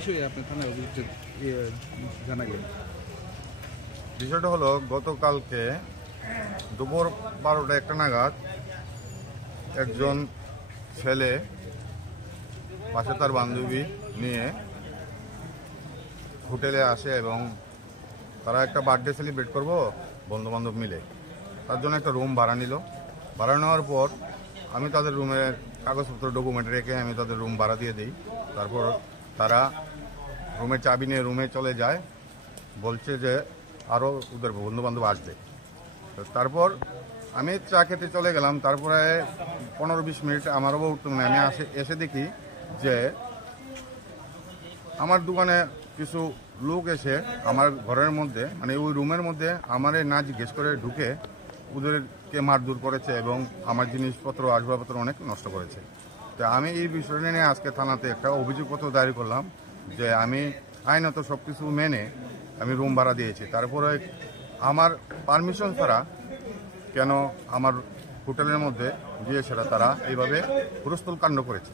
বিষয়ে আপনার থানায় অভিযোগ জানা গেল? বিষয়টা হলো গতকালকে দুপুর 12টা 1টা নাগাদ একজন ছেলে পাশে তার বান্ধবী নিয়ে হোটেলে আসে এবং তারা একটা বার্থডে সেলিব্রেট করবো বন্ধু বান্ধব মিলে। তার জন্য একটা রুম ভাড়া নিল। ভাড়া নেওয়ার পর আমি তাদের রুমের কাগজপত্র ডকুমেন্ট রেখে আমি তাদের রুম ভাড়া দিয়ে দিই। তারপর তারা রুমের চাবি নিয়ে রুমে চলে যায়, বলছে যে আরও ওদের বন্ধু বান্ধব আসবে। তারপর আমি চা খেতে চলে গেলাম। তারপরে 15-20 মিনিট আমারও উঠতে মানে আমি এসে দেখি যে আমার দোকানে কিছু লোক এসে আমার ঘরের মধ্যে মানে ওই রুমের মধ্যে আমারে না জিজ্ঞেস করে ঢুকে ওদেরকে মারধর করেছে এবং আমার জিনিসপত্র আসবাবপত্র অনেক নষ্ট করেছে। তো আমি এই বিষয়টা নিয়ে আজকে থানাতে একটা অভিযোগপত্র দায়ের করলাম যে আমি আইনত সব কিছু মেনে আমি রুম ভাড়া দিয়েছি, তারপরে আমার পারমিশন ছাড়া কেন আমার হোটেলের মধ্যে গিয়ে সেটা তারা এইভাবে হুলস্থুল কাণ্ড করেছে।